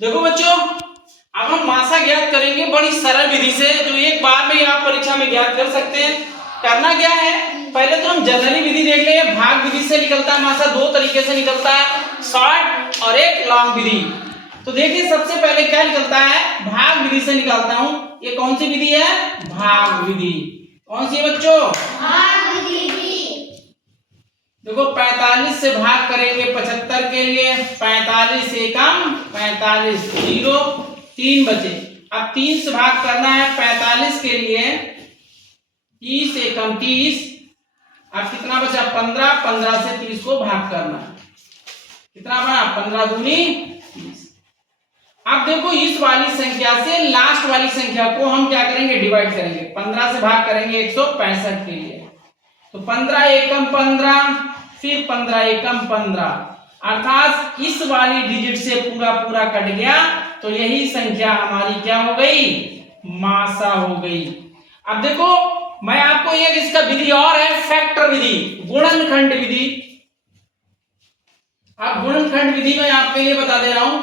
देखो बच्चों, अब हम मासा ज्ञात करेंगे बड़ी सरल विधि से, जो एक बार में आप परीक्षा में ज्ञात कर सकते हैं। करना क्या है, पहले तो हम जनरली विधि देख लेंगे। भाग विधि से निकलता है मासा, दो तरीके से निकलता है, शॉर्ट और एक लॉन्ग विधि। तो देखिए सबसे पहले क्या निकलता है, भाग विधि से निकालता हूं। ये कौन सी विधि है, भाग विधि। कौन सी है बच्चों, भाग विधि। देखो 45 से भाग करेंगे 75 के लिए, 45 एकम 45, 0 3 बचे। अब 3 से भाग करना है 45 के लिए, 30 एकम 30। अब कितना बचा, 15, 15 से 30 को भाग करना है, कितना बना, 15 दूनी 30। अब देखो इस वाली संख्या से लास्ट वाली संख्या को हम क्या करेंगे, डिवाइड करेंगे। 15 से भाग करेंगे 165 के लिए, तो 15 एकम 15, फिर 15 एकम 15, अर्थात इस वाली डिजिट से पूरा पूरा कट गया, तो यही संख्या हमारी क्या हो गई, मासा हो गई। अब देखो मैं आपको एक इसका विधि और है, फैक्टर विधि, गुणनखंड विधि। अब गुणनखंड विधि में आपके लिए बता दे रहा हूं।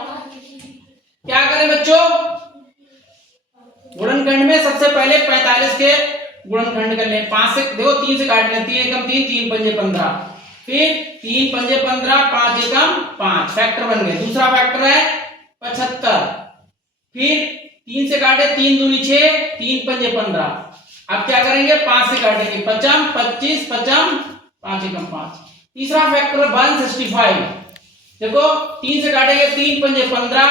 क्या करें बच्चों, गुणनखंड में सबसे पहले 45 के गुणनखंड कर लें। 5 से देखो 3 से काट लें, 3 एकम 3, 3 पंजे 15, फिर 3 पंजे 15, 5 एकम 5, फैक्टर बन गए। दूसरा फैक्टर है 75, फिर 3 से काटे 3 दूनी 6, 3 पंजे 15। अब क्या करेंगे, 5 से काटेंगे, 55 25 55, 5 एकम 5। तीसरा फैक्टर 165, देखो 3 से काटेंगे 3 पंजे 15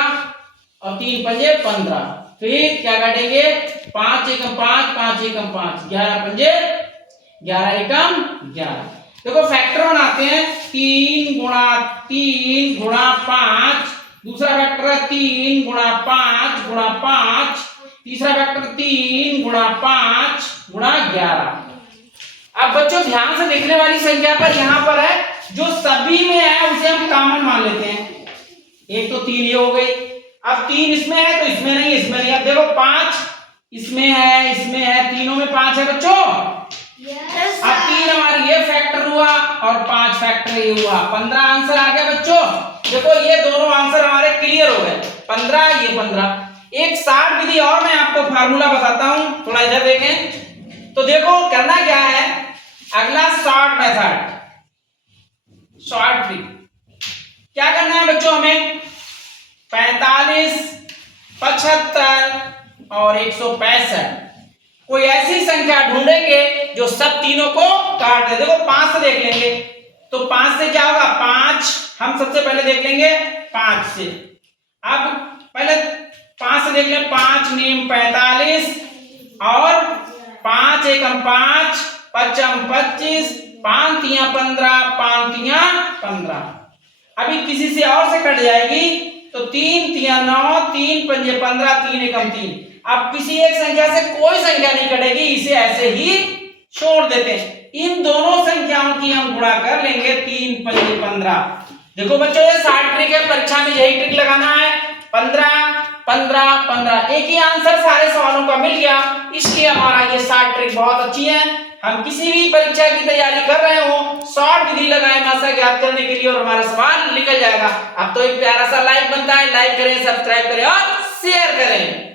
और 3 पंजे 15, फिर क्या काटेंगे, 5 एकम 5, 5 एकम 5, 11 पंजे 11 एकम 11। देखो फैक्टर बनाते हैं, 3 गुणा 3 गुणा 5, दूसरा फैक्टर है 3 गुणा 5 गुणा 5, तीसरा फैक्टर 3 गुणा 5 गुणा 11। अब बच्चों ध्यान से देखने वाली संख्या पर यहां पर है, जो सभी में है उसे हम कॉमन मान लेते हैं। एक तो 3 ये हो गई, अब 3 इसमें है तो इसमें नहीं, इसमें नहीं। अब देखो 5 इसमें है, इसमें है, तीनों में 5 है बच्चों। अब 3 हमारी ये फैक्टर हुआ और 5 फैक्टर ये हुआ, 15 आंसर आ गया बच्चों। देखो ये दोनों आंसर हमारे क्लियर हो गए, 15 ये 15। एक शॉर्ट विधि और मैं आपको फार्मूला बताता हूं, थोड़ा इधर देखें। तो देखो करना क्या है, अगला शॉर्ट मेथड, शॉर्ट ट्रिक। क्या करना है बच्चों, हमें 45 75 और 165 कोई ऐसी संख्या ढूंढेंगे जो सब तीनों को काट दे। देखो 5 से देख लेंगे, तो 5 से क्या होगा, 5 हम सबसे पहले देख लेंगे 5 से। अब पहले 5 से देख लें, 5 नीम 45 और 5 एकम 5, पचम 25, 5 तिया 15, 5 तिया 15। अभी किसी से और से कट जाएगी, तो 3 तिया 9, 3 पंजे 15, 3 एकम 3। अब किसी एक संख्या से कोई संख्या नहीं कटेगी, इसे ऐसे ही छोड़ देते हैं। इन दोनों संख्याओं की हम गुणा कर लेंगे, 3 पंजे 15। देखो बच्चों ये शॉर्ट ट्रिक है, परीक्षा में यही ट्रिक लगाना है। 15 15 15, एक ही आंसर सारे सवालों का मिल गया, इसलिए हमारा ये शॉर्ट ट्रिक बहुत अच्छी है। हम किसी भी परीक्षा की तैयारी कर रहे हो, शॉर्ट विधि लगाए मासा ज्ञात करने के लिए और हमारा सवाल निकल जाएगा। अब तो एक प्यारा सा लाइक बनता है, लाइक करें, सब्सक्राइब करें और शेयर करें।